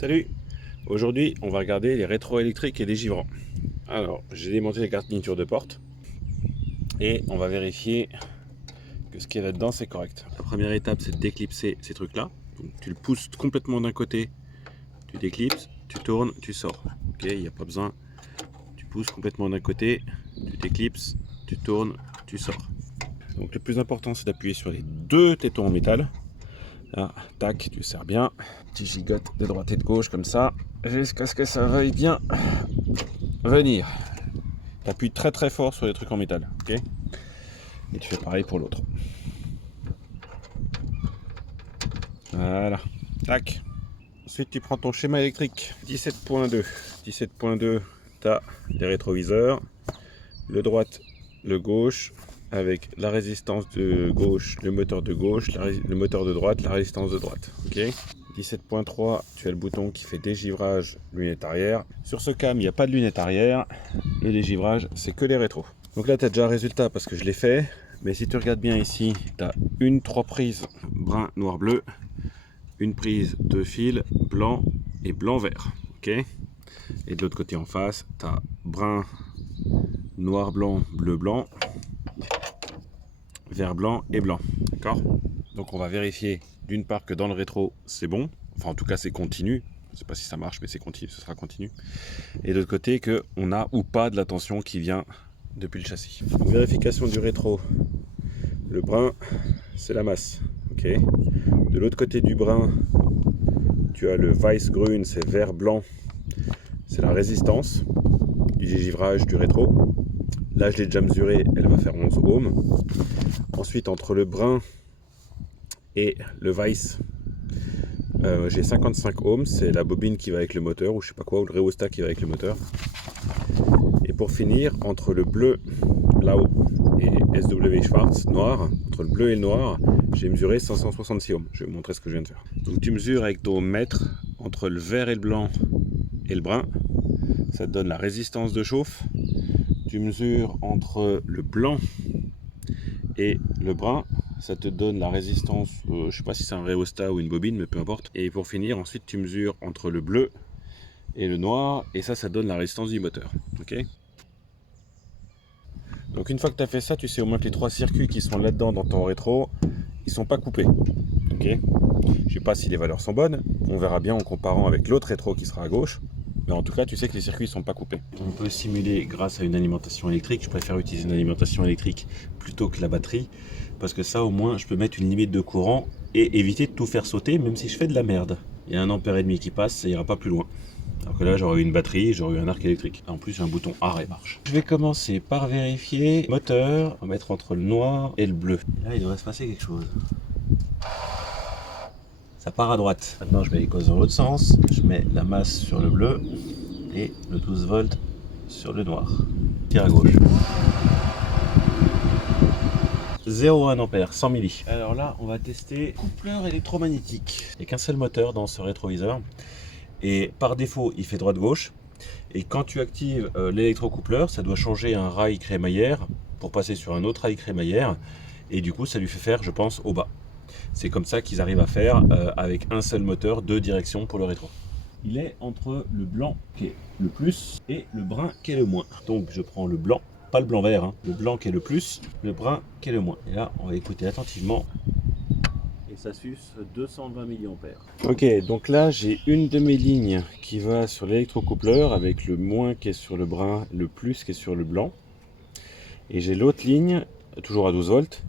Salut! Aujourd'hui, on va regarder les rétroélectriques et les givrants. Alors, j'ai démonté les garnitures de porte et on va vérifier que ce qu'il y a là-dedans, c'est correct. La première étape, c'est de déclipser ces trucs-là. Donc, tu le pousses complètement d'un côté, tu déclipses, tu tournes, tu sors. Ok, il n'y a pas besoin. Tu pousses complètement d'un côté, tu déclipses, tu tournes, tu sors. Donc, le plus important, c'est d'appuyer sur les deux tétons en métal. Là, tac, tu serres bien. Tu gigotes de droite et de gauche comme ça, jusqu'à ce que ça veuille bien venir. Tu appuies très très fort sur les trucs en métal, ok? Et tu fais pareil pour l'autre. Voilà, tac. Ensuite, tu prends ton schéma électrique 17.2. 17.2, tu as les rétroviseurs, le droite, le gauche, avec la résistance de gauche, le moteur de gauche, le moteur de droite, la résistance de droite. Ok. 17.3, tu as le bouton qui fait dégivrage lunette arrière. Sur ce cam, il n'y a pas de lunette arrière. Le dégivrage, c'est que les rétros. Donc là, tu as déjà un résultat parce que je l'ai fait. Mais si tu regardes bien ici, tu as une 3 prises brun, noir, bleu, une prise 2 fils blanc et blanc-vert. Ok. Et de l'autre côté en face, tu as brun, noir, blanc, bleu, blanc, vert, blanc et blanc. D'accord? Donc on va vérifier d'une part que dans le rétro, c'est bon. Enfin, en tout cas, c'est continu. Je ne sais pas si ça marche, mais c'est continu, ce sera continu. Et de l'autre côté, qu'on a ou pas de la tension qui vient depuis le châssis. Donc, vérification du rétro. Le brun, c'est la masse. Ok. De l'autre côté du brun, tu as le Weißgrün, c'est vert-blanc. C'est la résistance du dégivrage du rétro. Là, je l'ai déjà mesuré, elle va faire 11 ohms. Ensuite, entre le brun et le Weiss, j'ai 55 ohms, c'est la bobine qui va avec le moteur, ou je sais pas quoi, ou le rhéostat qui va avec le moteur. Et pour finir, entre le bleu, Blau et SW Schwarz, noir, entre le bleu et le noir, j'ai mesuré 566 ohms. Je vais vous montrer ce que je viens de faire. Donc tu mesures avec ton mètre entre le vert et le blanc et le brun, ça te donne la résistance de chauffe. Tu mesures entre le blanc et le brun, ça te donne la résistance, je ne sais pas si c'est un rhéostat ou une bobine, mais peu importe. Et pour finir, ensuite tu mesures entre le bleu et le noir, et ça donne la résistance du moteur. Ok. Donc une fois que tu as fait ça, tu sais au moins que les 3 circuits qui sont là-dedans dans ton rétro, ils sont pas coupés. Ok. Je sais pas si les valeurs sont bonnes, on verra bien en comparant avec l'autre rétro qui sera à gauche. Mais en tout cas, tu sais que les circuits ne sont pas coupés. On peut simuler grâce à une alimentation électrique. Je préfère utiliser une alimentation électrique plutôt que la batterie. Parce que ça, au moins, je peux mettre une limite de courant et éviter de tout faire sauter, même si je fais de la merde. Il y a 1,5 ampère qui passe, ça ira pas plus loin. Alors que là, j'aurais eu une batterie, j'aurais eu un arc électrique. En plus, j'ai un bouton arrêt marche. Je vais commencer par vérifier le moteur. On va mettre entre le noir et le bleu. Et là, il devrait se passer quelque chose. Ça part à droite. Maintenant, je mets les causes dans l'autre sens. Je mets la masse sur le bleu et le 12 volts sur le noir. Tire à gauche. 0,1 ampère, 100 milli. Alors là, on va tester coupleur électromagnétique. Il n'y a qu'un seul moteur dans ce rétroviseur. Et par défaut, il fait droite-gauche. Et quand tu actives l'électrocoupleur, ça doit changer un rail crémaillère pour passer sur un autre rail crémaillère. Et du coup, ça lui fait faire, je pense, au bas. C'est comme ça qu'ils arrivent à faire avec un seul moteur, 2 directions pour le rétro. Il est entre le blanc qui est le plus et le brun qui est le moins. Donc je prends le blanc, pas le blanc vert, hein, le blanc qui est le plus, le brun qui est le moins. Et là, on va écouter attentivement. Et ça suce 220 mA. Ok, donc là j'ai une de mes lignes qui va sur l'électrocoupleur avec le moins qui est sur le brun, le plus qui est sur le blanc. Et j'ai l'autre ligne, toujours à 12 volts,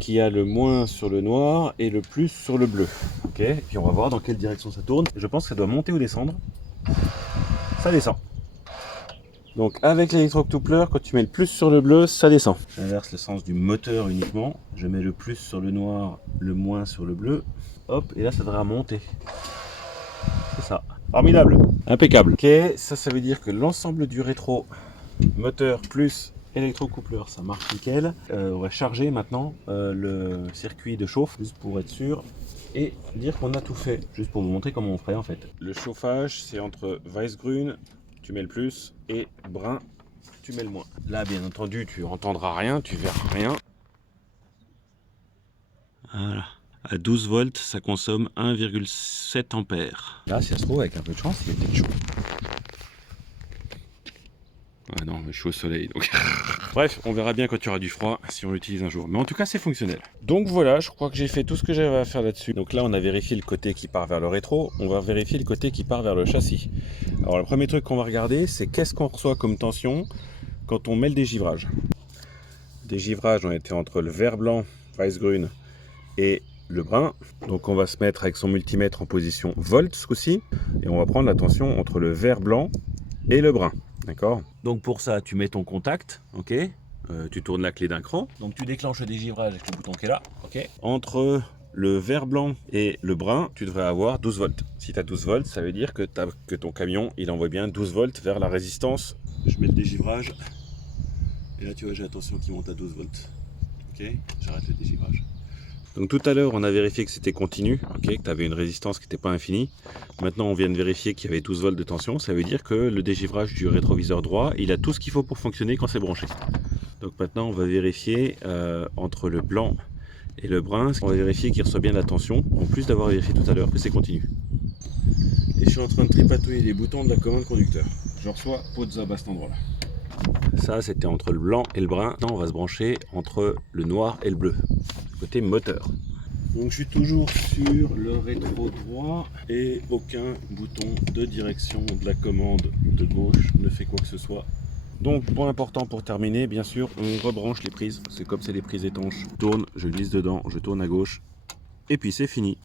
qui a le moins sur le noir et le plus sur le bleu. Ok, et puis on va voir dans quelle direction ça tourne. Je pense que ça doit monter ou descendre. Ça descend. Donc avec l'électrocoupler, quand tu mets le plus sur le bleu, ça descend. J'inverse le sens du moteur uniquement. Je mets le plus sur le noir, le moins sur le bleu. Hop, et là ça devrait monter. C'est ça. Formidable. Impeccable. Ok, ça veut dire que l'ensemble du rétro, moteur plus électrocoupleur, ça marche nickel. On va charger maintenant le circuit de chauffe, juste pour être sûr. Et dire qu'on a tout fait, juste pour vous montrer comment on ferait en fait. Le chauffage, c'est entre Weißgrün, tu mets le plus, et brun, tu mets le moins. Là, bien entendu, tu entendras rien, tu verras rien. Voilà. À 12 volts, ça consomme 1,7 ampères. Là, si ça se trouve, avec un peu de chance, il est peut-être chaud. Ah non, je suis au soleil donc. Bref, on verra bien quand il y aura du froid si on l'utilise un jour. Mais en tout cas, c'est fonctionnel. Donc voilà, je crois que j'ai fait tout ce que j'avais à faire là-dessus. Donc là, on a vérifié le côté qui part vers le rétro. On va vérifier le côté qui part vers le châssis. Alors, le premier truc qu'on va regarder, c'est qu'est-ce qu'on reçoit comme tension quand on met le dégivrage. Le dégivrage, on était entre le vert blanc, Weißgrün, et le brun. Donc on va se mettre avec son multimètre en position volt ce coup-ci. Et on va prendre la tension entre le vert blanc et le brun. D'accord. Donc pour ça, tu mets ton contact, ok. Tu tournes la clé d'un cran. Donc tu déclenches le dégivrage avec le bouton qui est là, ok. Entre le vert blanc et le brun, tu devrais avoir 12 volts. Si tu as 12 volts, ça veut dire que ton camion, il envoie bien 12 volts vers la résistance. Je mets le dégivrage. Et là, tu vois, j'ai la tension qui monte à 12 volts. Ok, j'arrête le dégivrage. Donc tout à l'heure, on a vérifié que c'était continu, okay, que tu avais une résistance qui n'était pas infinie. Maintenant, on vient de vérifier qu'il y avait 12 volts de tension. Ça veut dire que le dégivrage du rétroviseur droit, il a tout ce qu'il faut pour fonctionner quand c'est branché. Donc maintenant, on va vérifier entre le blanc et le brun. On va vérifier qu'il reçoit bien la tension, en plus d'avoir vérifié tout à l'heure que c'est continu. Et je suis en train de tripatouiller les boutons de la commande conducteur. Je reçois pot de zob à cet endroit-là. Ça, c'était entre le blanc et le brun. Maintenant, on va se brancher entre le noir et le bleu. Côté moteur. Donc je suis toujours sur le rétro droit et aucun bouton de direction de la commande de gauche ne fait quoi que ce soit. Donc point important pour terminer, bien sûr, on rebranche les prises. C'est comme c'est des prises étanches. Je tourne, je glisse dedans, je tourne à gauche et puis c'est fini.